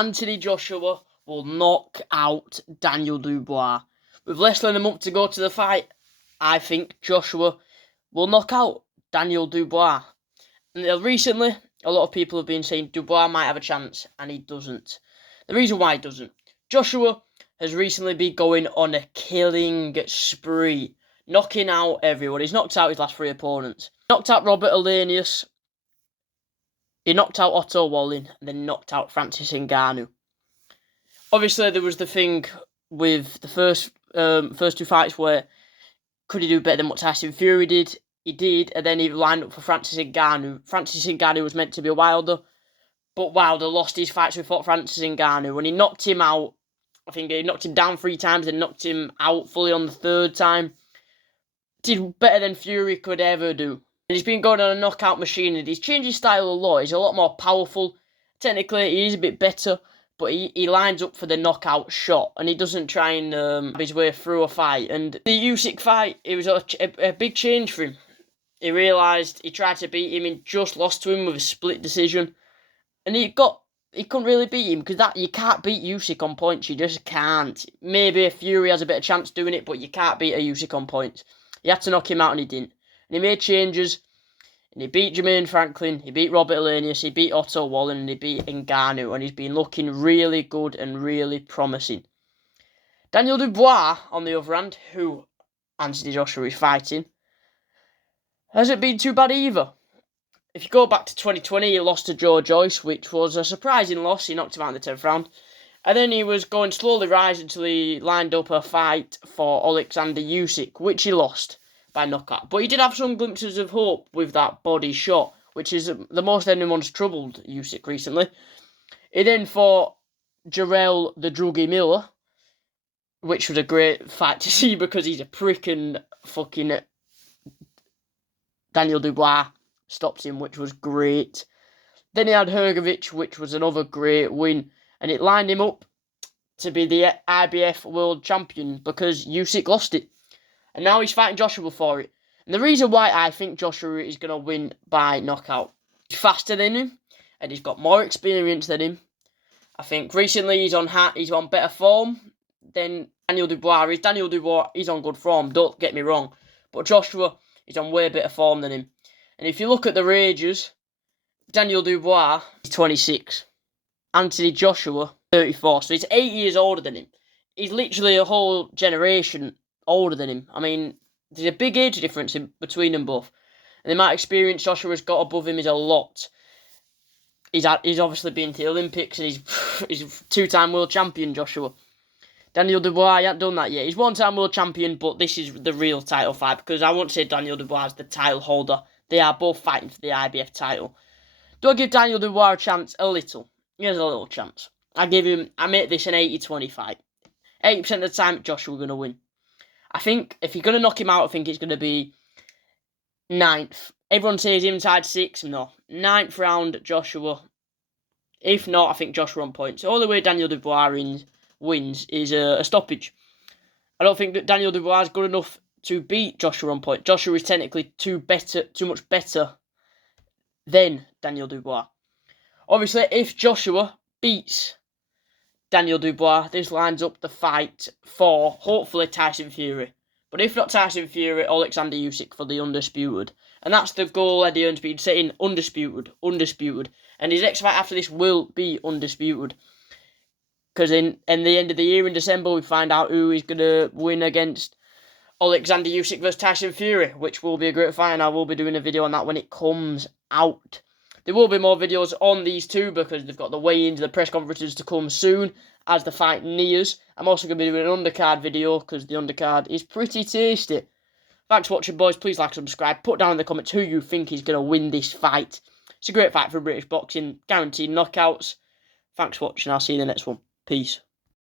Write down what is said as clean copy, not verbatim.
Anthony Joshua will knock out Daniel Dubois. With less than a month to go to the fight, I think Joshua will knock out Daniel Dubois. And recently, a lot of people have been saying Dubois might have a chance, and he doesn't. The reason why he doesn't, Joshua has recently been going on a killing spree, knocking out everyone. He's knocked out his last 3 opponents. Knocked out Robert Alenius, he knocked out Otto Wallin, and then knocked out Francis Ngannou. Obviously, there was the thing with the first 2 fights where could he do better than what Tyson Fury did? He did, and then he lined up for Francis Ngannou. Francis Ngannou was meant to be Wilder, but Wilder lost his fights before Francis Ngannou. When he knocked him out, I think he knocked him down 3 times and knocked him out fully on the 3rd time. Did better than Fury could ever do. And he's been going on a knockout machine, and he's changed his style a lot. He's a lot more powerful. Technically, he is a bit better, but he lines up for the knockout shot, and he doesn't try and have his way through a fight. And the Usyk fight, it was a big change for him. He realised he tried to beat him and just lost to him with a split decision. And he couldn't really beat him, because you can't beat Usyk on points. You just can't. Maybe Fury has a bit of chance doing it, but you can't beat a Usyk on points. He had to knock him out, and he didn't. And he made changes, and he beat Jermaine Franklin, he beat Robert Alenius, he beat Otto Wallin, and he beat Ngannou, and he's been looking really good and really promising. Daniel Dubois, on the other hand, who Anthony Joshua is fighting, hasn't been too bad either. If you go back to 2020, he lost to Joe Joyce, which was a surprising loss. He knocked him out in the 10th round. And then he was going slowly rising until he lined up a fight for Alexander Usyk, which he lost by knockout. But he did have some glimpses of hope with that body shot, which is the most anyone's troubled Usyk recently. He then fought Jarrell the Druggy Miller, which was a great fight to see because he's a prick, and fucking Daniel Dubois stopped him, which was great. Then he had Hrgovic, which was another great win, and it lined him up to be the IBF World Champion because Usyk lost it. And now he's fighting Joshua for it. And the reason why I think Joshua is going to win by knockout, he's faster than him, and he's got more experience than him. I think recently he's on better form than Daniel Dubois is. Daniel Dubois is on good form, don't get me wrong. But Joshua is on way better form than him. And if you look at the ages, Daniel Dubois is 26. Anthony Joshua, 34. So he's 8 years older than him. He's literally a whole generation older than him. I mean, there's a big age difference between them both. And the amount of experience Joshua's got above him is a lot. He's obviously been to the Olympics, and he's 2-time world champion, Joshua. Daniel Dubois, he hasn't done that yet. He's 1-time world champion, but this is the real title fight, because I won't say Daniel Dubois is the title holder. They are both fighting for the IBF title. Do I give Daniel Dubois a chance? A little. He has a little chance. I make this an 80-20 fight. 80% of the time, Joshua going to win. I think if you're going to knock him out, I think it's going to be 9th. Everyone says inside 6. No. 9th round, Joshua. If not, I think Joshua on points. The only way Daniel Dubois wins is a stoppage. I don't think that Daniel Dubois is good enough to beat Joshua on point. Joshua is technically too much better than Daniel Dubois. Obviously, if Joshua beats Daniel Dubois, this lines up the fight for, hopefully, Tyson Fury. But if not Tyson Fury, Alexander Usyk for the undisputed. And that's the goal Eddie Hearn's been setting, undisputed. And his next fight after this will be undisputed. Because in the end of the year, in December, we find out who is going to win against Alexander Usyk versus Tyson Fury, which will be a great fight, and I will be doing a video on that when it comes out. There will be more videos on these two because they've got the weigh-ins, the press conferences to come soon as the fight nears. I'm also going to be doing an undercard video because the undercard is pretty tasty. Thanks for watching, boys. Please like, subscribe. Put down in the comments who you think is going to win this fight. It's a great fight for British boxing. Guaranteed knockouts. Thanks for watching. I'll see you in the next one. Peace.